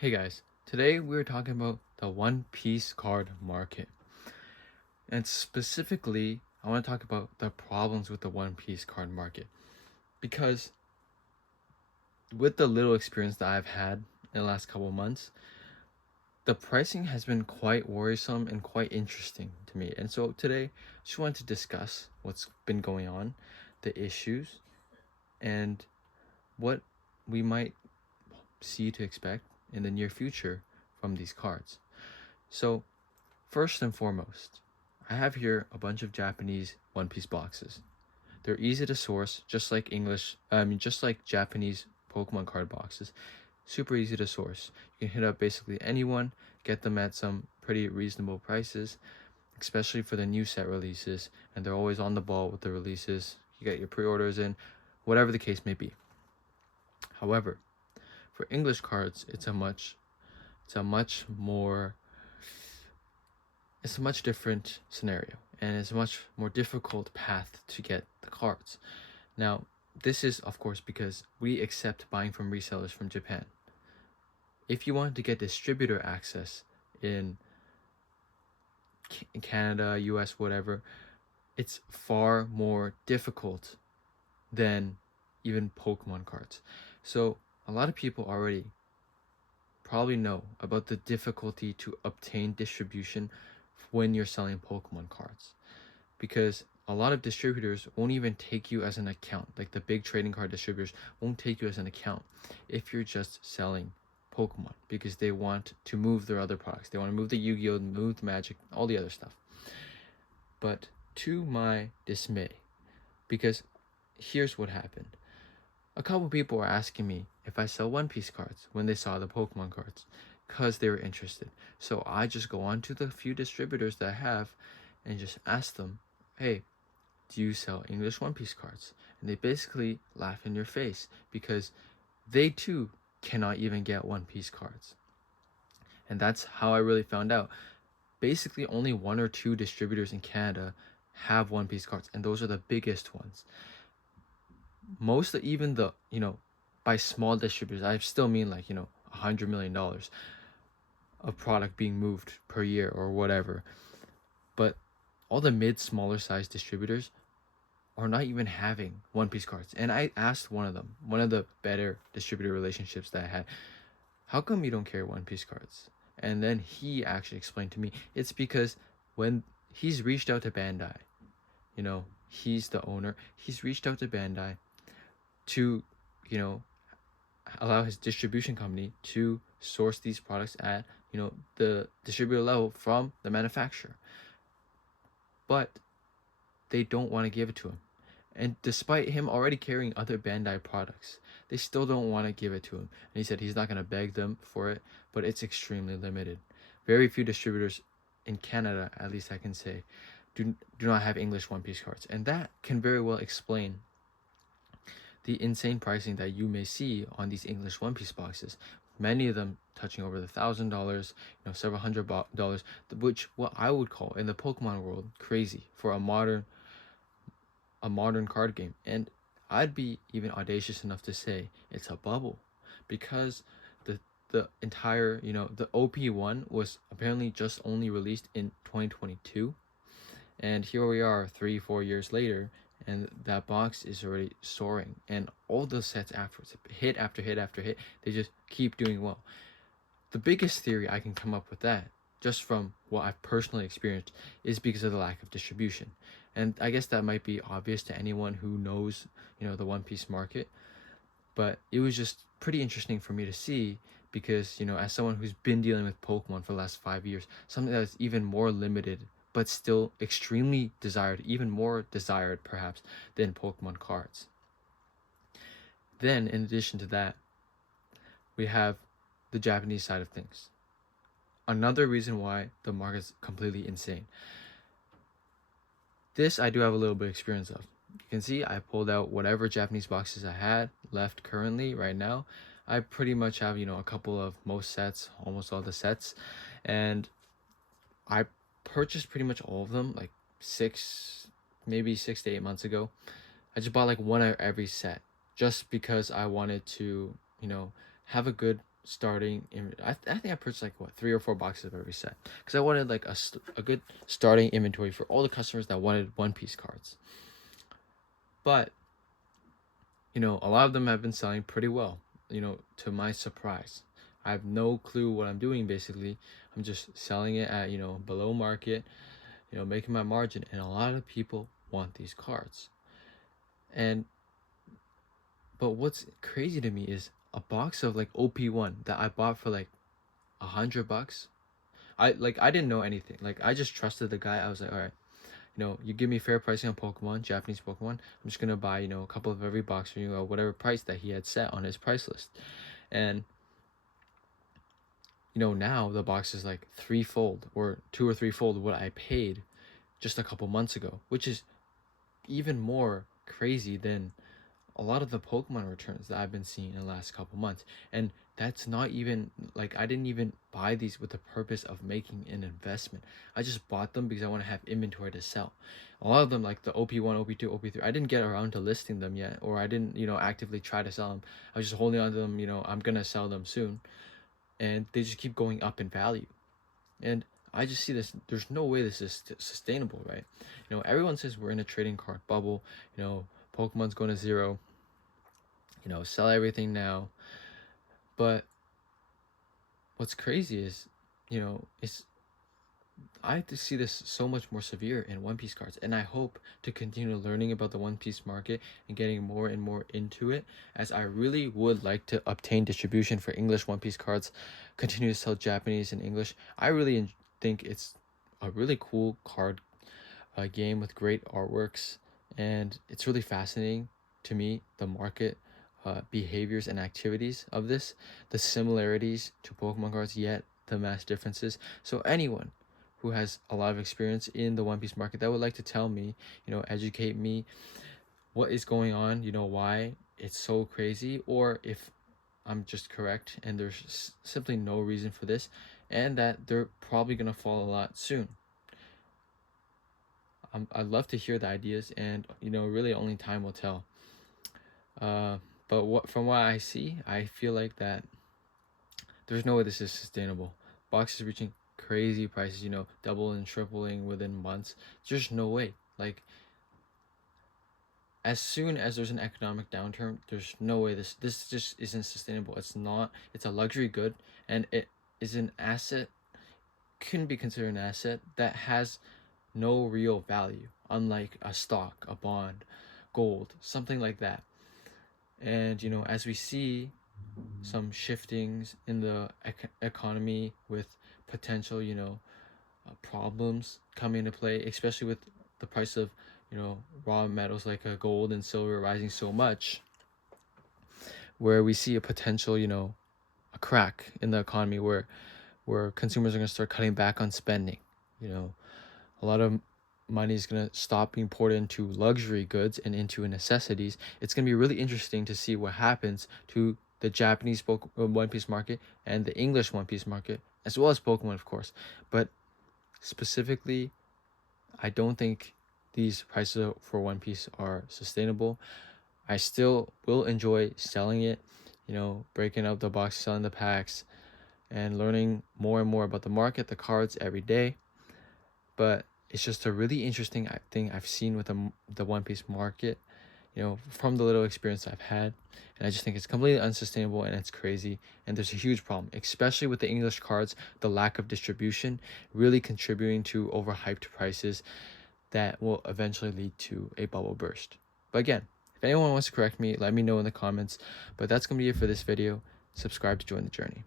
Hey guys, today we're talking about the One Piece card market. And specifically, I want to talk about the problems with the One Piece card market. Because with the little experience that I've had in the last couple of months, the pricing has been quite worrisome and quite interesting to me. And so today, I just wanted to discuss what's been going on, the issues, and what we might see to expect in the near future from these cards. So, first and foremost, I have here a bunch of Japanese One Piece boxes. They're easy to source, just like Japanese Pokemon card boxes. Super easy to source. You can hit up basically anyone, get them at some pretty reasonable prices, especially for the new set releases, and they're always on the ball with the releases. You get your pre-orders in, whatever the case may be. However, for English cards, it's a much more it's a much different scenario and it's a much more difficult path to get the cards. Now, this is of course because we accept buying from resellers from Japan. If you want to get distributor access in Canada, US, whatever, it's far more difficult than even Pokemon cards. So, a lot of people already probably know about the difficulty to obtain distribution when you're selling Pokemon cards, because a lot of distributors won't even take you as an account. Like the big trading card distributors won't take you as an account if you're just selling Pokemon, because they want to move their other products. They want to move the Yu-Gi-Oh, move the Magic, all the other stuff. But to my dismay, because here's what happened. A couple people were asking me if I sell One Piece cards when they saw the Pokemon cards, because they were interested. So I just go on to the few distributors that I have and just ask them, hey, do you sell English One Piece cards? And they basically laugh in your face because they too cannot even get One Piece cards. And that's how I really found out. Basically, only one or two distributors in Canada have One Piece cards, and those are the biggest ones. Most of even the, by small distributors, I still mean like, $100 million of product being moved per year or whatever. But all the smaller size distributors are not even having One Piece cards. And I asked one of them, one of the better distributor relationships that I had, how come you don't carry One Piece cards? And then he actually explained to me it's because when he's reached out to Bandai, he's the owner, he's reached out to Bandai to, you know, allow his distribution company to source these products at, the distributor level from the manufacturer. But they don't want to give it to him. And despite him already carrying other Bandai products, they still don't want to give it to him. And he said he's not going to beg them for it, but it's extremely limited. Very few distributors in Canada, at least I can say, do not have English One Piece cards. And that can very well explain the insane pricing that you may see on these English One Piece boxes. Many of them touching over $1,000, several $100, which what I would call in the Pokemon world crazy for a modern card game. And I'd be even audacious enough to say it's a bubble, because the entire, the OP1 was apparently just only released in 2022, and here we are 3-4 years later, and that box is already soaring, and all the sets afterwards, hit after hit after hit, they just keep doing well. The biggest theory I can come up with that, just from what I've personally experienced, is because of the lack of distribution. And I guess that might be obvious to anyone who knows, the One Piece market. But it was just pretty interesting for me to see because, as someone who's been dealing with Pokemon for the last 5 years, something that's even more limited but still extremely desired, even more desired perhaps than Pokemon cards. Then, in addition to that, we have the Japanese side of things. Another reason why the market is completely insane. This I do have a little bit of experience of. You can see I pulled out whatever Japanese boxes I had left currently right now. I pretty much have, a couple of most sets, almost all the sets. And I purchased pretty much all of them like maybe 6 to 8 months ago. I just bought like one of every set just because I wanted to, have a good starting I think I purchased like what 3 or 4 boxes of every set because I wanted like a good starting inventory for all the customers that wanted One Piece cards. But a lot of them have been selling pretty well, to my surprise. I have no clue what I'm doing. Basically, I'm just selling it at below market, making my margin, and a lot of people want these cards. But what's crazy to me is a box of like OP1 that I bought for like $100. I didn't know anything. Like I just trusted the guy. I was like, all right, you give me fair pricing on Pokemon, Japanese Pokemon. I'm just gonna buy a couple of every box for you at whatever price that he had set on his price list. And now the box is like threefold or two or threefold what I paid just a couple months ago, which is even more crazy than a lot of the Pokemon returns that I've been seeing in the last couple months. And that's not even like I didn't even buy these with the purpose of making an investment. I just bought them because I want to have inventory to sell. A lot of them, like the OP1, OP2, OP3, I didn't get around to listing them yet, or I didn't actively try to sell them. I was just holding on to them. I'm gonna sell them soon, and they just keep going up in value. And I just see this. There's no way this is sustainable, right? Everyone says we're in a trading card bubble. Pokemon's going to zero. Sell everything now. But what's crazy is, it's I have to see this so much more severe in One Piece cards, and I hope to continue learning about the One Piece market and getting more and more into it, as I really would like to obtain distribution for English One Piece cards, continue to sell Japanese and English. I really think it's a really cool card game with great artworks, and it's really fascinating to me, the market behaviors and activities of this, the similarities to Pokemon cards, yet the mass differences. So anyone who has a lot of experience in the One Piece market that would like to tell me, educate me what is going on, why it's so crazy, or if I'm just correct and there's simply no reason for this, and that they're probably going to fall a lot soon. I'd love to hear the ideas, and really only time will tell. But from what I see, I feel like that there's no way this is sustainable. Boxes reaching crazy prices, double and tripling within months. There's no way. Like, as soon as there's an economic downturn, there's no way this just isn't sustainable. It's not. It's a luxury good, and it is an asset. Couldn't be considered an asset that has no real value, unlike a stock, a bond, gold, something like that. And as we see some shiftings in the economy with potential problems coming into play, especially with the price of raw metals like gold and silver rising so much, where we see a potential a crack in the economy where consumers are going to start cutting back on spending. A lot of money is going to stop being poured into luxury goods and into necessities. It's going to be really interesting to see what happens to the Japanese One Piece market and the English One Piece market, as well as Pokemon, of course. But specifically, I don't think these prices for One Piece are sustainable. I still will enjoy selling it, breaking up the box, selling the packs, and learning more and more about the market, the cards every day. But it's just a really interesting thing I've seen with the One Piece market, from the little experience I've had. And I just think it's completely unsustainable, and it's crazy. And there's a huge problem, especially with the English cards, the lack of distribution really contributing to overhyped prices that will eventually lead to a bubble burst. But again, if anyone wants to correct me, let me know in the comments. But that's going to be it for this video. Subscribe to join the journey.